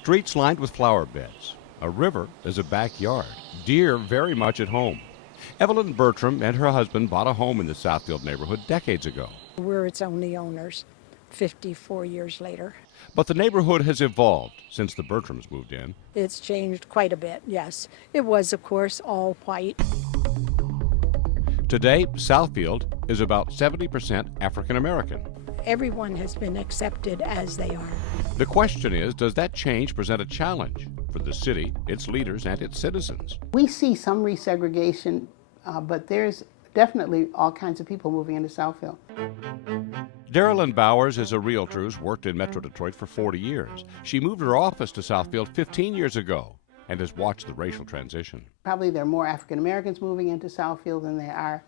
Streets lined with flower beds. A river is a backyard. Deer very much at home. Evelyn Bertram and her husband bought a home in the Southfield neighborhood decades ago. We're its only owners, 54 years later. But the neighborhood has evolved since the Bertrams moved in. It's changed quite a bit, yes. It was, of course, all white. Today, Southfield is about 70% African American. Everyone has been accepted as they are. The question is, does that change present a challenge for the city, its leaders, and its citizens? We see some resegregation, but there's definitely all kinds of people moving into Southfield. Darylyn Bowers is a realtor who's worked in Metro Detroit for 40 years. She moved her office to Southfield 15 years ago and has watched the racial transition. Probably there are more African Americans moving into Southfield than there are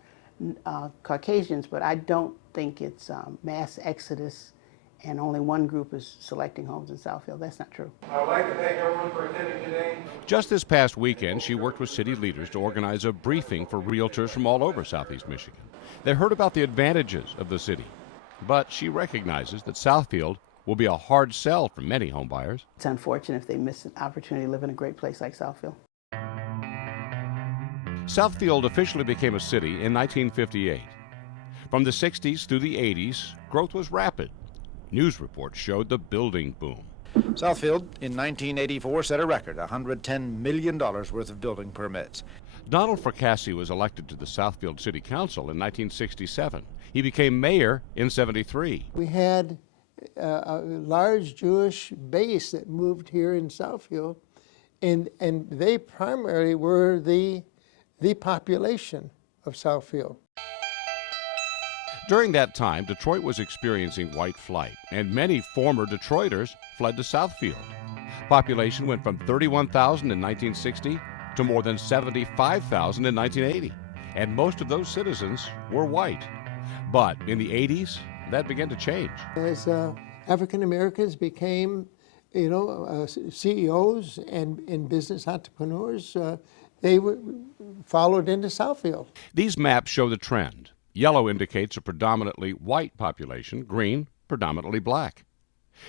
Caucasians, but I don't think it's mass exodus and only one group is selecting homes in Southfield. That's not true. I would like to thank everyone for attending today. Just this past weekend, she worked with city leaders to organize a briefing for realtors from all over Southeast Michigan. They heard about the advantages of the city, but she recognizes that Southfield will be a hard sell for many homebuyers. It's unfortunate if they miss an opportunity to live in a great place like Southfield. Southfield officially became a city in 1958. From the 60s through the 80s, growth was rapid. News reports showed the building boom. Southfield in 1984 set a record, $110 million worth of building permits. Donald Fracassi was elected to the Southfield City Council in 1967. He became mayor in '73. We had a large Jewish base that moved here in Southfield, and they primarily were the population of Southfield. During that time, Detroit was experiencing white flight, and many former Detroiters fled to Southfield. Population went from 31,000 in 1960 to more than 75,000 in 1980, and most of those citizens were white. But in the 80s, that began to change. As African Americans became, CEOs and business entrepreneurs, they followed into Southfield. These maps show the trend. Yellow indicates a predominantly white population, green, predominantly black.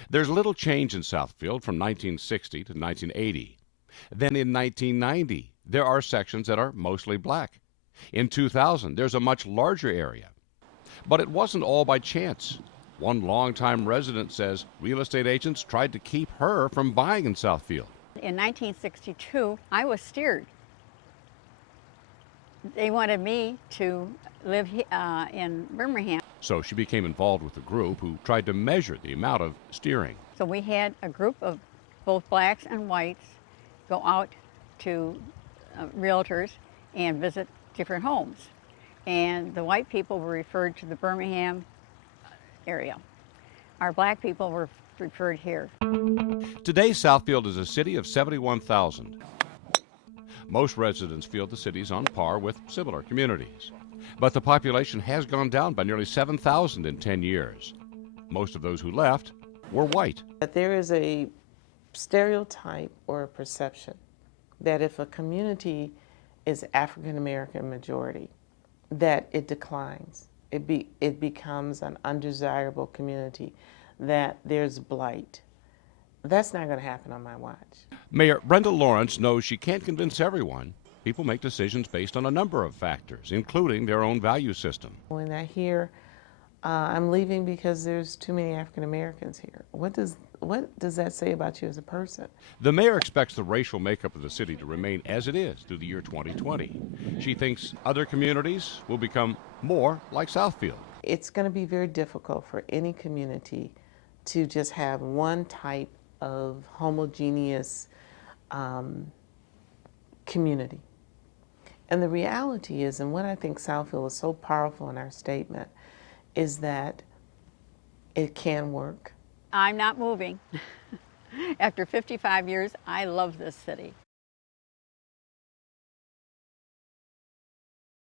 There's little change in Southfield from 1960 to 1980. Then in 1990, there are sections that are mostly black. In 2000, there's a much larger area. But it wasn't all by chance. One longtime resident says real estate agents tried to keep her from buying in Southfield. In 1962, I was steered. They wanted me to live in Birmingham. So she became involved with a group who tried to measure the amount of steering. So we had a group of both blacks and whites go out to realtors and visit different homes. And the white people were referred to the Birmingham area. Our black people were referred here. Today, Southfield is a city of 71,000. Most residents feel the city's on par with similar communities. But the population has gone down by nearly 7,000 in 10 years. Most of those who left were white. There is a stereotype or a perception that if a community is African American majority, that it declines. It becomes an undesirable community, that there's blight. That's not going to happen on my watch. Mayor Brenda Lawrence knows she can't convince everyone. People make decisions based on a number of factors, including their own value system. When I hear I'm leaving because there's too many African Americans here, what does that say about you as a person? The mayor expects the racial makeup of the city to remain as it is through the year 2020. She thinks other communities will become more like Southfield. It's going to be very difficult for any community to just have one type of homogeneous community. And the reality is, and what I think Southfield is so powerful in our statement, is that it can work. I'm not moving. After 55 years, I love this city.